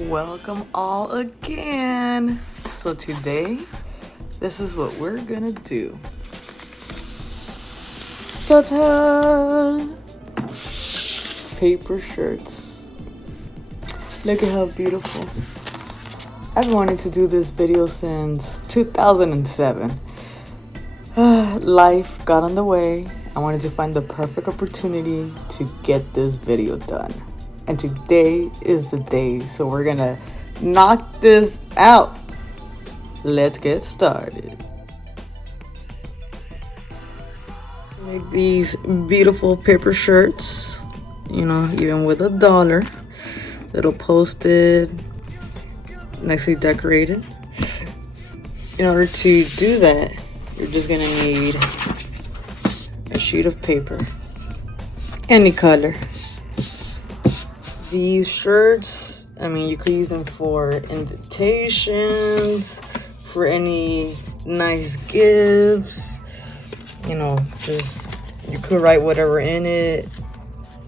Welcome all again. So today, this is what we're gonna do. Ta-ta! Paper shirts. Look at how beautiful. I've wanted to do this video since 2007. Life got on the way. I wanted to find the perfect opportunity to get this video done. And today is the day, so we're gonna knock this out. Let's get started. Make these beautiful paper shirts, even with $1. Little posted, nicely decorated. In order to do that, you're just gonna need a sheet of paper, any color. These shirts, you could use them for invitations, for any nice gifts, you could write whatever in it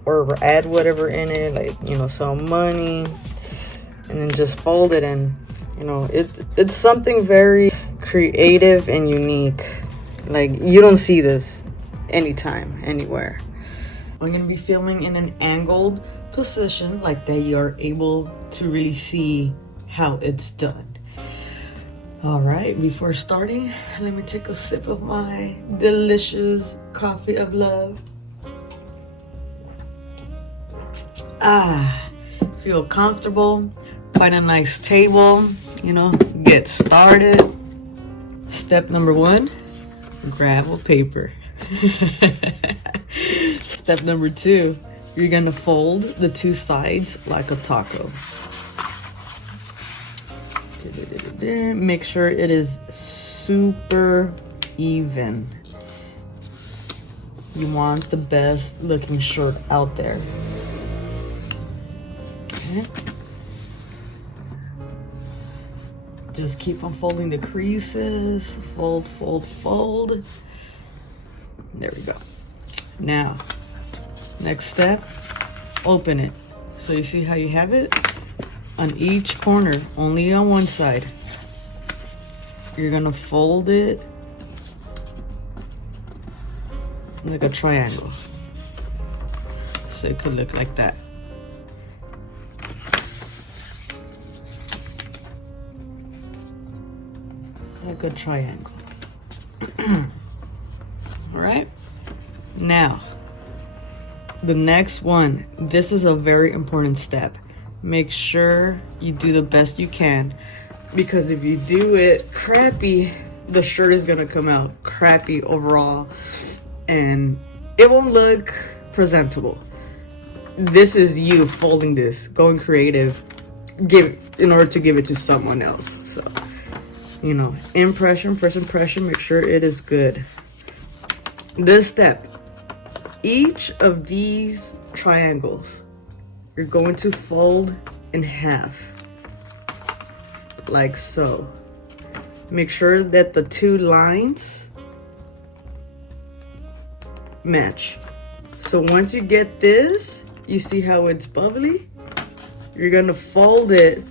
or add whatever in it, like, some money, and then just fold it in. It's something very creative and unique. Like, you don't see this anytime, anywhere. I'm gonna be filming in an angled position like that you are able to really see how it's done. All right, before starting, let me take a sip of my delicious coffee of love. Feel comfortable, find a nice table, get started. Step number 1, grab a paper. Step number 2, you're gonna fold the two sides like a taco. Make sure it is super even. You want the best looking shirt out there. Okay. Just keep on folding the creases. Fold, fold, fold. There we go. Now, next step, open it. So you see how you have it? On each corner, only on one side. You're gonna fold it like a triangle. So it could look like that. Like a triangle. All right. Now, the next one, this is a very important step. Make sure you do the best you can, because if you do it crappy, the shirt is gonna come out crappy overall and it won't look presentable. This is you folding this, going creative, in order to give it to someone else. So, first impression, make sure it is good. This step, each of these triangles, you're going to fold in half, like so. Make sure that the two lines match. So once you get this, you see how it's bubbly? You're gonna fold it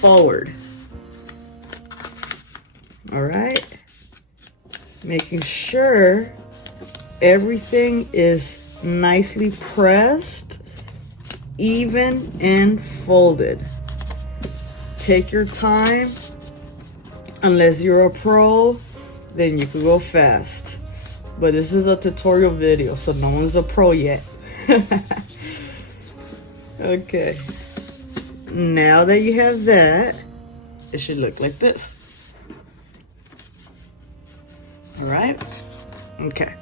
forward. All right? Making sure everything is nicely pressed, even and folded. Take your time. Unless you're a pro, then you can go fast. But this is a tutorial video, so no one's a pro yet. Okay. Now that you have that, it should look like this. All right? Okay.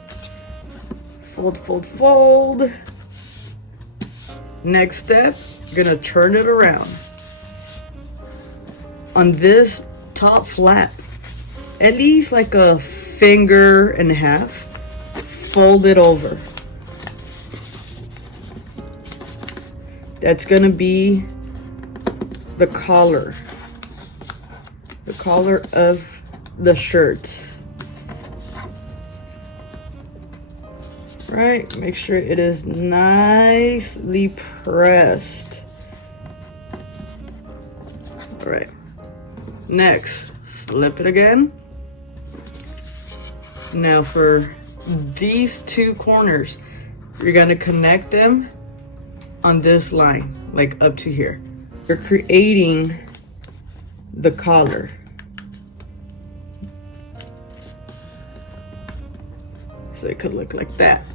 Fold, fold, fold. Next step, you're gonna turn it around. On this top flap, at least like a finger and a half, fold it over. That's gonna be the collar of the shirt. Right, make sure it is nicely pressed. Next, flip it again. Now for these two corners, you're gonna connect them on this line, like up to here. You're creating the collar. So it could look like that.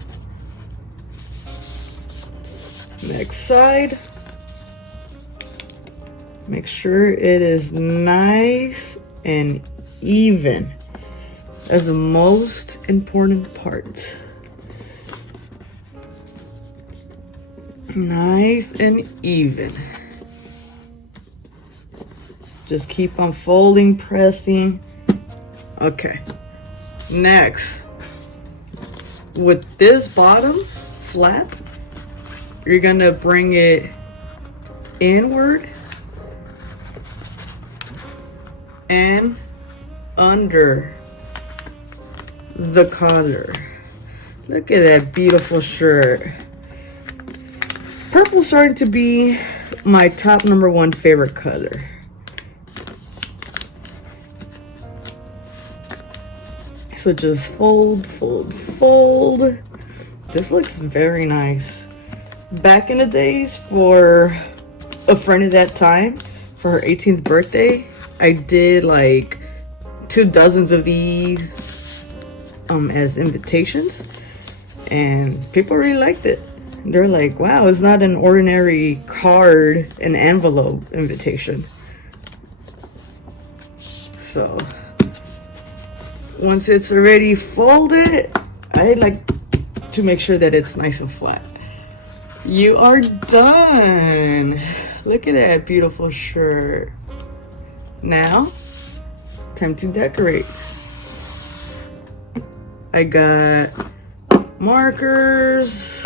Next side. Make sure it is nice and even. That's the most important part. Nice and even. Just keep on folding, pressing. Okay. Next, with this bottom flap, you're gonna bring it inward and under the collar. Look at that beautiful shirt. Purple's starting to be my top #1 favorite color. So just fold, fold, fold. This looks very nice. Back in the days, for a friend at that time, for her 18th birthday, I did like 2 dozens of these as invitations, and people really liked it. They're like, wow, it's not an ordinary card and envelope invitation. So once it's already folded, I like to make sure that it's nice and flat. You are done. Look at that beautiful shirt. Now, time to decorate. I got markers.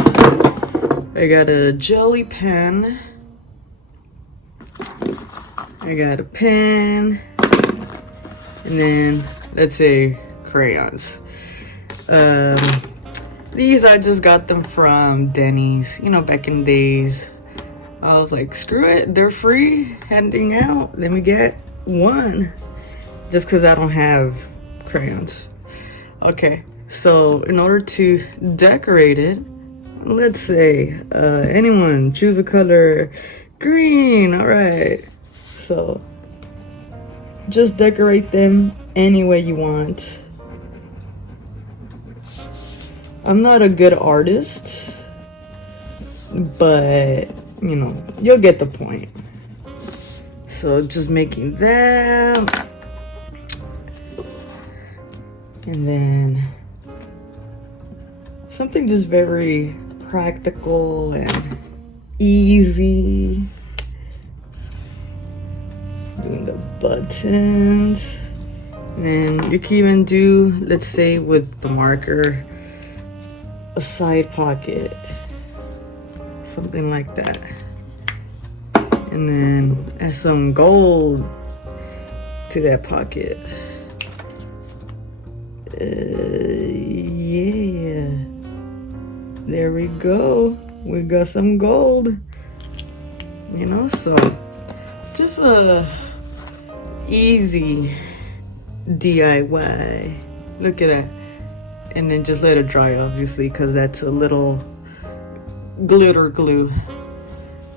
I got a jelly pen. I got a pen. And then, let's say, crayons. These, I just got them from Denny's, you know, back in the days. I was like, screw it, they're free, handing out, let me get one. Just because I don't have crayons. Okay, so in order to decorate it, let's say, anyone choose a color, green, all right. So, just decorate them any way you want. I'm not a good artist, but you know, you'll get the point. So just making that, and then something just very practical and easy. Doing the buttons, and then you can even do, let's say with the marker, a side pocket, something like that, and then add some gold to that pocket. Yeah, there we go, we got some gold, you know. So just a easy DIY. Look at that. And then just let it dry, obviously, because that's a little glitter glue.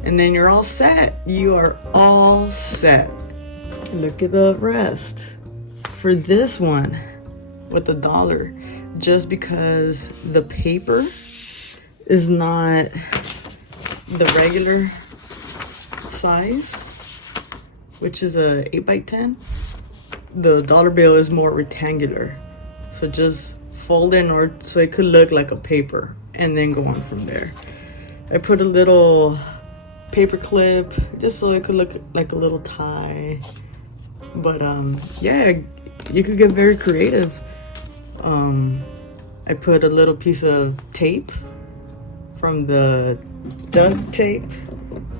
And then you're all set. You are all set. Look at the rest. For this one, with $1, just because the paper is not the regular size, which is a 8x10, the dollar bill is more rectangular. So just fold in or so it could look like a paper, and then go on from there. I put a little paper clip just so it could look like a little tie. But yeah, you could get very creative. I put a little piece of tape from the duct tape,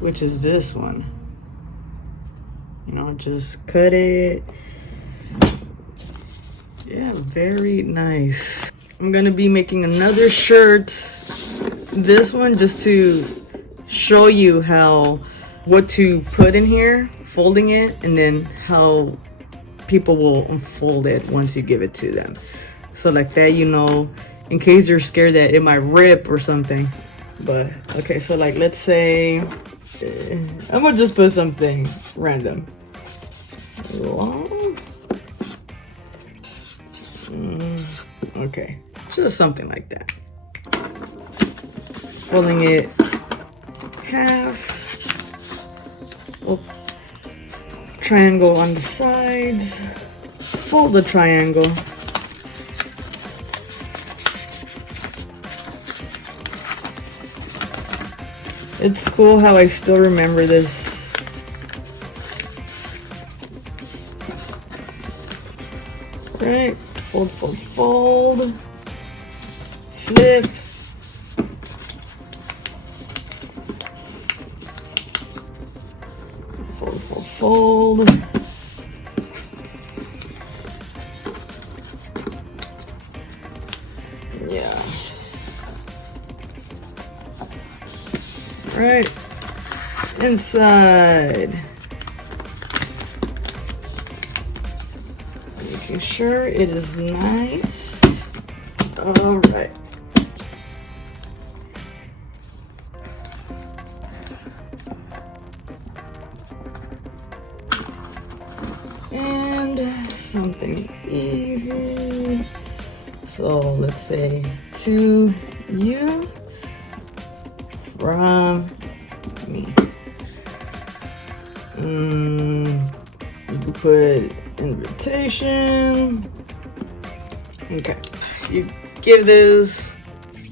which is this one. You know, just cut it. Yeah, very nice. I'm gonna be making another shirt. This one just to show you what to put in here, folding it, and then how people will unfold it once you give it to them. So like that, you know, in case you're scared that it might rip or something. But okay, so like let's say I'm gonna just put something random. Okay, just something like that. Folding it half. Oh, triangle on the sides. Fold the triangle. It's cool how I still remember this. Right, fold, fold, fold, flip, fold, fold, fold. Yeah. Right, inside. Making sure it is nice. All right. And something easy. So let's say to you from me. You could put invitation. Okay, you give this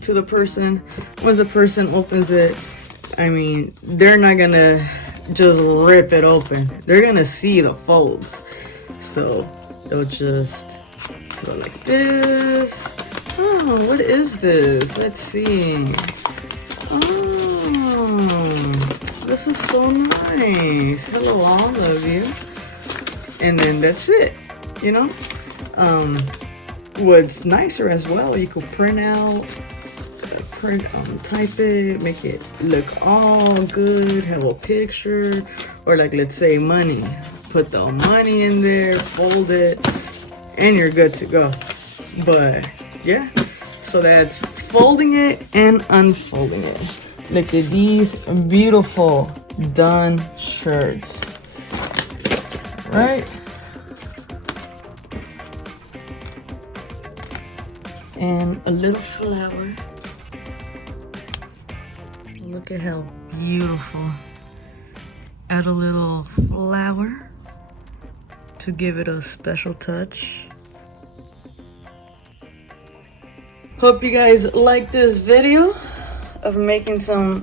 to the person. Once the person opens it, I mean, they're not gonna just rip it open. They're gonna see the folds. So they'll just go like this. Oh, what is this? Let's see. Oh, this is so nice. Hello, all of you. And then that's it, you know? What's nicer as well, you could print out, type it, make it look all good, have a picture, or like let's say money. Put the money in there, fold it, and you're good to go. But yeah, so that's folding it and unfolding it. Look at these beautiful done shirts, right? And a little flower. Look at how beautiful. Add a little flower to give it a special touch. Hope you guys like this video of making some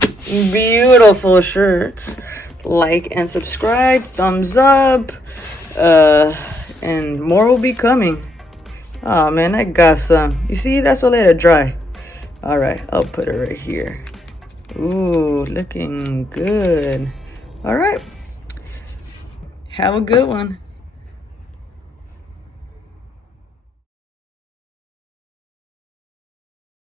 beautiful shirts. Like and subscribe, thumbs up, and more will be coming. Oh man, I got some. You see, that's what I let it dry. All right, I'll put it right here. Ooh, looking good. All right, have a good one.